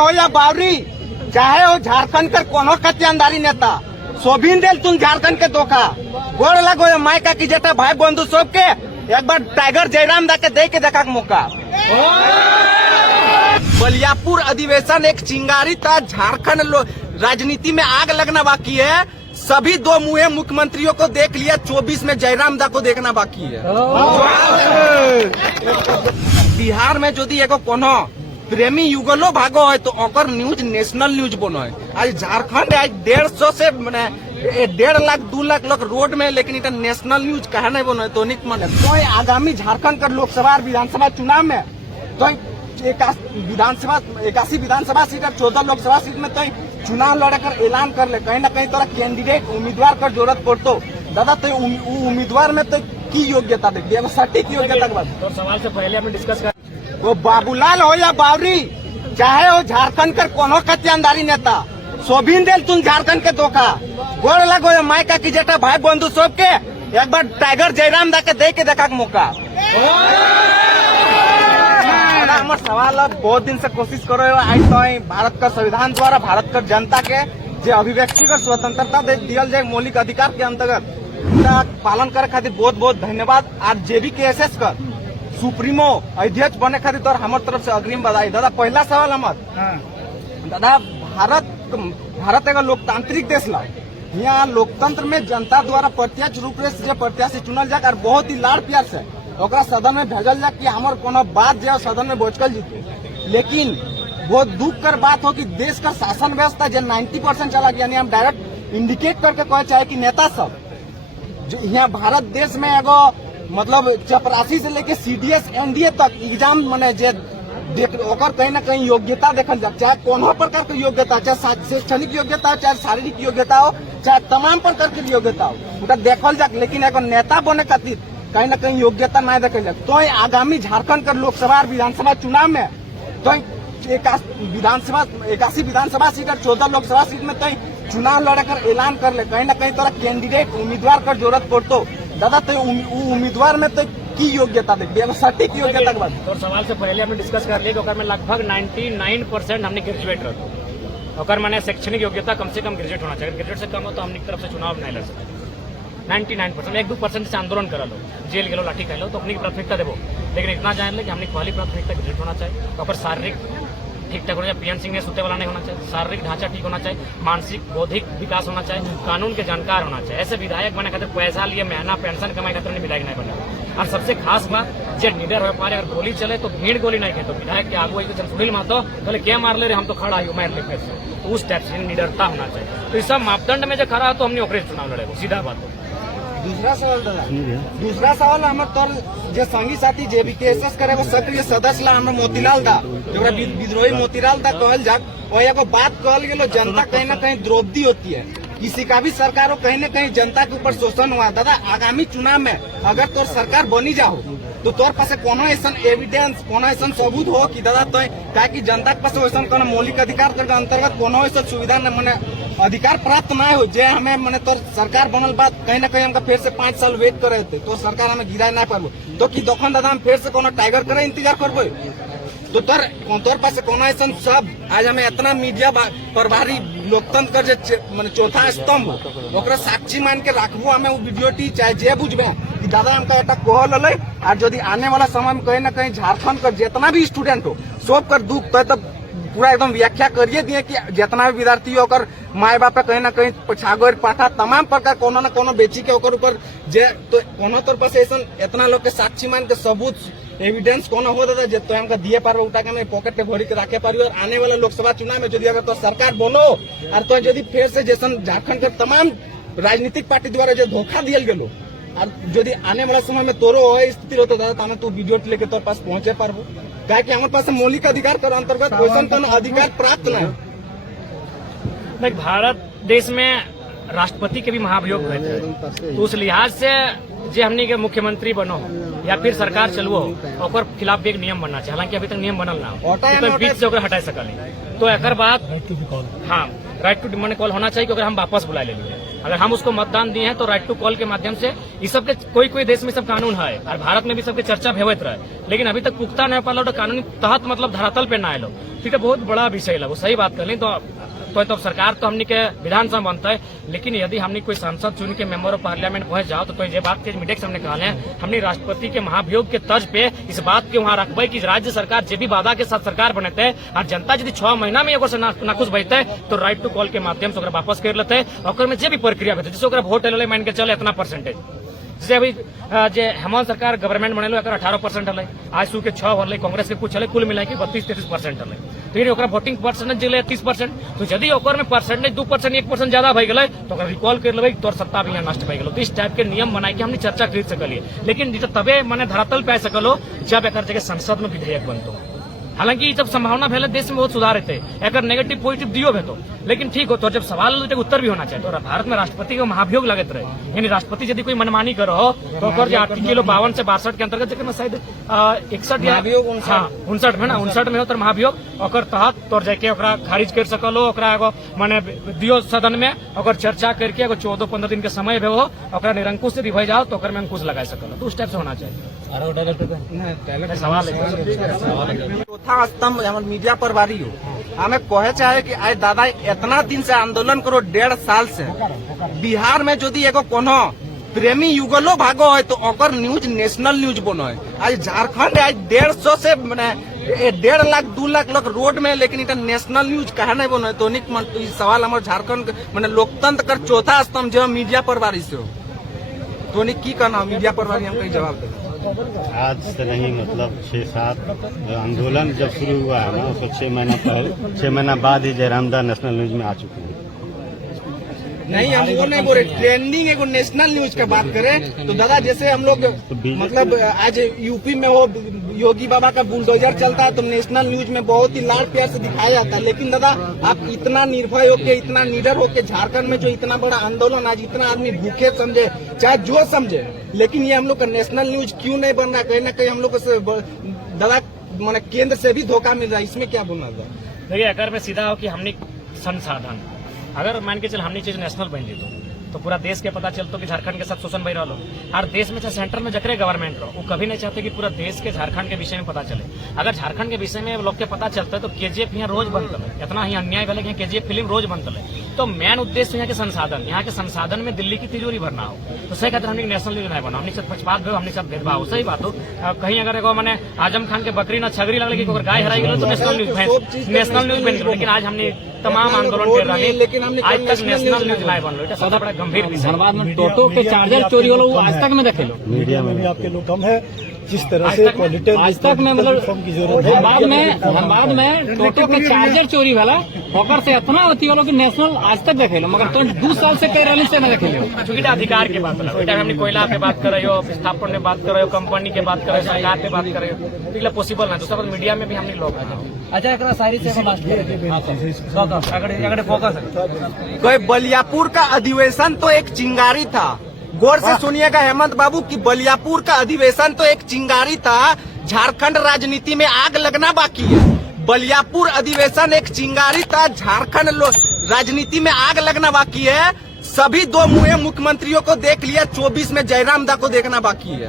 हो या बावरी, चाहे हो झारखंड के कोनो कत्यानदारी नेता, सोभिन देल तुम झारखंड के धोखा। गोड़ लगो मायका की जेठा भाई बंधु सब के एक बार टाइगर जयराम दा के दे के देखा के मौका। बलियापुर अधिवेशन एक चिंगारी था, झारखंड राजनीति में आग लगना बाकी है। सभी दो मुहे मुख्यमंत्रियों को देख लिया, 24 में जयराम दा को देखना बाकी है। बिहार में यदि एगो कोनो प्रेमी युगलो भागो है तो ओकर न्यूज नेशनल न्यूज बनो है। आज झारखंड आज 150 से 1.5 लाख 2 लाख लोग रोड में, लेकिन इतना नेशनल न्यूज कहा नहीं बनो है। तो निक मन तो आगामी झारखंड का लोकसभा और विधानसभा चुनाव में तो 81 विधानसभा सीट और 14 लोकसभा सीट में तो चुनाव लड़कर ऐलान कर ले। कहीं ना कहीं तोरा कैंडिडेट उम्मीदवार का जरूरत पड़तो दादा, तो उम्मीदवार में तो की योग्यता देखिए, सटीक योग्यता के बाद तो सवाल से पहले हमें डिस्कस कर वो बाबूलाल हो या बावरी, चाहे हो झारखंड के कोनो कत्यानदारी नेता, सोभिन देल तुम झारखंड के धोखा। गोड़ लगो मायका की जेठा भाई बंधु सब के एक बार टाइगर जयराम दा के दे के देखा के मौका। हमार सवाल बहुत दिन से कोशिश करो आज तो भारत का संविधान द्वारा भारत का जनता के जो अभिव्यक्ति का स्वतंत्रता दियल जाए मौलिक अधिकार के अंतर्गत पालन करे खातिर बहुत बहुत धन्यवाद। आज JBKSS का सुप्रीमो अध्यक्ष बने खातिर तो हमारे तरफ से अग्रिम बधाई। दादा पहला सवाल हमार दादा, भारत एगो लोकतांत्रिक देश ला, यहाँ लोकतंत्र में जनता द्वारा प्रत्यक्ष रूप से प्रत्याशी चुनल जाए और बहुत ही लाड़ प्यार से ओकरा सदन में भेजल जाए कि हमार कोनो बात जो सदन में बोझकल जीते। लेकिन बहुत दुख कर बात हो कि देश का शासन व्यवस्था जो 90% चला गया, यानी हम डायरेक्ट इंडिकेट करके कहे चाहे कि नेता सब जो यहाँ भारत देश में एगो मतलब चपरासी से लेके CDS NDA तक एग्जाम माने जे ओकर कहीं ना कहीं योग्यता देखल जाए, चाहे कोनो प्रकार की योग्यता, चाहे शैक्षणिक योग्यता हो, चाहे शारीरिक योग्यता हो, चाहे तमाम प्रकार की योग्यता हो, उनका देखल जाए। लेकिन एगो नेता बने खातिर कहीं ना कहीं योग्यता नहीं देखल जाए। तो आगामी झारखंड के लोकसभा और विधानसभा चुनाव में तो 81 विधानसभा सीट और 14 लोकसभा सीट में तो चुनाव लड़कर ऐलान कर ले। कहीं ना कहीं तोरा कैंडिडेट उम्मीदवार का जरूरत पड़तो दादा, तो उम्मीदवार में तो की योग्यता देखिए, सटीक योग्यता के बाद तो सवाल से पहले हमने डिस्कस कर लिया कि लगभग 99% हमने ग्रेजुएट रहते और मैंने शैक्षणिक योग्यता कम से कम ग्रेजुएट होना चाहिए। ग्रेजुएट से कम हो तो हमने तरफ से चुनाव नहीं लड़ सकते। 99% 1-2% से आंदोलन करा लो, जेल गेलो, लाठी खाई लो तो अपनी प्राथमिकता देवो, लेकिन इतना जान ले कि हमने पहली प्राथमिकता ग्रेजुएट होना चाहिए। तो शारीरिक ठीक ठाक होना चाहिए, PN सिंह ने सुते वाला नहीं होना चाहिए, शारीरिक ढांचा ठीक होना चाहिए, मानसिक बौद्धिक विकास होना चाहिए, कानून के जानकार होना चाहिए। ऐसे विधायक बने खातिर पैसा लिए महीना पेंशन कमाई खातिर विधायक नहीं बने। और सबसे खास बात जो निडर हो पारे, अगर गोली चले तो भीड़ गोली नहीं खेतो, विधायक के आगू तो सुनील मातो बोले क्या मार ले रहे, हम तो खड़ा ही मार ले फिर से, तो उस टाइप से निडरता होना चाहिए। तो इस सब मापदंड में जो खड़ा हो तो हमने ओकरे चुनाव लड़ेगा, सीधा बात है। दूसरा सवाल दादा, दूसरा सवाल हमार तौर जो संगी साथी JBKSS करे वो सक्रिय सदस्य ला हमारे मोतीलाल दा, जो विद्रोही मोतीलाल दा कहल जा, और एगो बात कहल गेलो जनता कहीं ना कहीं द्रौपदी होती है, किसी का भी सरकार हो कहीं ना कहीं जनता के ऊपर शोषण हुआ। दादा आगामी चुनाव में अगर तोर सरकार बनी जाओ तो तोर पास कोनो ऐसा एविडेंस, कोनो ऐसा सबूत हो कि दादा तो कि जनता के पास वैसा कोनो मौलिक अधिकार के अंतर्गत कोनो ऐसा सुविधा न मैंने अधिकार प्राप्त ना हो जे हमें मैंने तोर सरकार बनल बात कहीं ना कहीं हमका फिर से 5 साल वेट करे थे तो सरकार हमें गिरा ना पाबो, तो कि दखन दादा हम फिर से कोनो टाइगर करे इंतजार करबो। तो तोर पास कोनो ऐसा सब आज हमें इतना मीडिया प्रभारी लोकतंत्र का चौथा स्तंभ ओकरा साक्षी मान के रखबो, हमें वो वीडियो टी चाहे जे बुझबे कि दादा हमका एटा कहल है। और यदि आने वाला समय में कहीं ना कहीं झारखंड का जितना भी स्टूडेंट हो सब कर दुख तो पूरा एकदम व्याख्या करिए दिए कि जितना भी विद्यार्थी होकर माए बाप कहीं ना कहीं छागोर पाठा तमाम प्रकार कोनो न कोनो बेची के ओकर ऊपर जे तो कोनो तौर पर ऐसा इतना लोग के साक्षी मान के सबूत एविडेंस कोनो हो दादा जे तो हमका दिए पारो उठा के पॉकेट के भरी के रखे पारी। और आने वाला लोकसभा चुनाव में यदि अगर तो सरकार बनो और तो यदि फिर से जैसा झारखंड के तमाम राजनीतिक पार्टी द्वारा जो धोखा दियल गेलो और यदि आने वाला समय में तोरो स्थिति रहता दादा तो तू वीडियो लेके तोर पास पहुंचे पारबो, क्या कि हमारे पास मौलिक अधिकार के अंतर्गत वैसा कोनो अधिकार प्राप्त नहीं। भारत देश में राष्ट्रपति के भी महाभियोग हुए थे, तो उस लिहाज से जो हमने के मुख्यमंत्री बनो या फिर सरकार चलवो और खिलाफ भी एक नियम बनना चाहिए, हालांकि अभी तक नियम बनल ना हो तो बीच से हटा सकल। तो एक बात हाँ राइट टू डिमांड कॉल होना चाहिए कि हम वापस बुला ले लिए अगर हम उसको मतदान दिए हैं तो राइट टू कॉल के माध्यम से इस सब के कोई देश में सब कानून है और भारत में भी सबके चर्चा भेवत रहे, लेकिन अभी तक पुख्ता नहीं पालो तो कानूनी तहत मतलब धरातल पे ना आये लो, ठीक है। बहुत बड़ा विषय लगो, सही बात कर ली तो सरकार तो हमनी के विधानसभा बनता है, लेकिन यदि हमनी कोई सांसद चुन के मेंबर ऑफ पार्लियामेंट पहुंच जाओ तो ये बात के मीडिया के सामने कहा है, हमने राष्ट्रपति के महाभियोग के तर्ज पे इस बात के वहाँ रखबे कि राज्य सरकार जे भी वादा के साथ सरकार बनते है और जनता यदि 6 महीना में एगो नाखुश बैठते है तो राइट टू कॉल के माध्यम से वापस कर लेते हैं और में जे भी प्रक्रिया होते जैसे वोट ले मान के चले इतना परसेंटेज, जैसे अभी जे हेमंत सरकार गवर्नमेंट बने 18% हल, आजसू के 6 हल, कांग्रेस के कुछ हल, कुल मिला के 32-33% हल, फिर वोटिंग परसेंटेज जिले 30%, तो यदि में परसेंटेज 2% 1% ज्यादा भई गए तो रिकॉल कर लेबै तोर सत्ता भी नष्ट भई गलो। तो इस टाइप के नियम बना के हमने चर्चा कर सकलिए, लेकिन तबे मैंने धरातल पे आ सकलो जब एक जगह संसद में विधेयक बनतो। हालांकि ये सब संभावना भेल देश में बहुत सुधार है, एक नेगेटिव पॉजिटिव दियो भेतो, लेकिन ठीक हो तो जब सवाल उत्तर भी होना चाहिए। तो भारत में राष्ट्रपति को महाभियोग लगत रहे, यानी राष्ट्रपति यदि कोई मनमानी करो तो आर्टिकल 52 से 62 के अंतर्गत जगह शायद 61 या 59 में ना 59 में हो तो महाभियोग और तहत तोर जाके खारिज कर सकलो, एगो माने दियो सदन में और चर्चा करके 14-15 दिन के समय भी हो निरंकुश यदि भई जाओ तो में अंकुश लगा सकलो, तो उस टाइप से होना चाहिए। सवाल चौथा स्तंभ हमर मीडिया पर बारी हो, हमें कहे चाहे कि आज दादा इतना दिन से आंदोलन करो 1.5 साल से बिहार में यदि एगो कोनो प्रेमी युगलो भागो है तो ओकर न्यूज नेशनल न्यूज बनो है। आज झारखंड आज 150 से 1.5 लाख 2 लाख लोग रोड में, लेकिन इतना नेशनल न्यूज कहा नहीं बनो है। तो सवाल हमारे झारखंड मैंने लोकतंत्र कर चौथा स्तंभ जो मीडिया पर बारी से हो, तो की कहना मीडिया पर बारी हम कहीं जवाब देना। आज से नहीं मतलब 6-7 आंदोलन जब शुरू हुआ है ना उसको 6 महीना पहले 6 महीना बाद ही जयरामदा नेशनल न्यूज में आ चुके हैं। नहीं हम वो नहीं बोल रहे, ट्रेंडिंग एगो नेशनल न्यूज का बात करें तो दादा जैसे हम लोग मतलब आज यूपी में हो योगी बाबा का बुलडोजर चलता है तो नेशनल न्यूज में बहुत ही लाड प्यार से दिखाया जाता है, लेकिन दादा आप इतना निर्भय होके इतना निडर होके झारखंड में जो इतना बड़ा आंदोलन आज इतना आदमी भूखे समझे चाहे जो समझे, लेकिन ये हम लोग का नेशनल न्यूज क्यों नहीं बन रहा? कहीं ना कहीं हम लोग दादा मैंने केंद्र से भी धोखा मिल रहा है, इसमें क्या बोलना था? देखिए अगर मैं सीधा हो कि हमने संसाधन अगर मान के चल हमने चीज नेशनल बन जी तो पूरा देश के पता चलतो कि झारखंड के साथ शोषण भई रहा हर देश में चाहे सेंटर में जकरे गवर्नमेंट रहो वो कभी नहीं चाहते कि पूरा देश के झारखंड के विषय में पता चले। अगर झारखंड के विषय में लोग के पता चलता है तो केजीएफ यहाँ रोज बनता है, इतना ही अन्याय भले कि केजीएफ फिल्म रोज बनता है। तो मेन उद्देश्य यहाँ के संसाधन में दिल्ली की तिजोरी भरना हो तो सही कहते हमने नेशनल न्यूज नहीं बना, हमने साथ पक्षपात हो, हमने साथ भेदभाव, सही बात हो। कहीं अगर एगो मैंने आजम खान के बकरी ना छगरी लगे कि गाय हराई गई तो नेशनल न्यूज बन गई, लेकिन आज हमने तमाम आंदोलन कर रहे हैं लेकिन आज तक नेशनल न्यूज नहीं बन रहा, सबसे बड़ा गंभीर विषय। टोटो के चार्जर चोरी हो लो आज तक में देखे लो, मीडिया में भी आपके लोग कम है जिस तरह से पॉलिटिकल आज तक में मतलब की जरूरत बाद में टोटो के चार्जर चोरी वाला होकर से इतना होती है कि नेशनल आज तक देखे लो, मगर तो 2 साल से कह रहे से न देखे लो। चूंकि अधिकार के बात हमने कोयला पे बात कर रहे हो, विस्थापन में बात कर रहे हो, कंपनी के बात कर रहे हो, सरकार पे बात कर रहे हो, तो पॉसिबल ना। दूसरा मीडिया में भी हमने लोग अच्छा शायरी कोई बलियापुर का अधिवेशन तो एक चिंगारी था, गौर से सुनिएगा हेमंत बाबू कि बलियापुर का अधिवेशन तो एक चिंगारी था, झारखंड राजनीति में आग लगना बाकी है। बलियापुर अधिवेशन एक चिंगारी था, झारखंड राजनीति में आग लगना बाकी है। सभी 2 मुहे मुख्यमंत्रियों को देख लिया, 24 में जयरामदा को देखना बाकी है।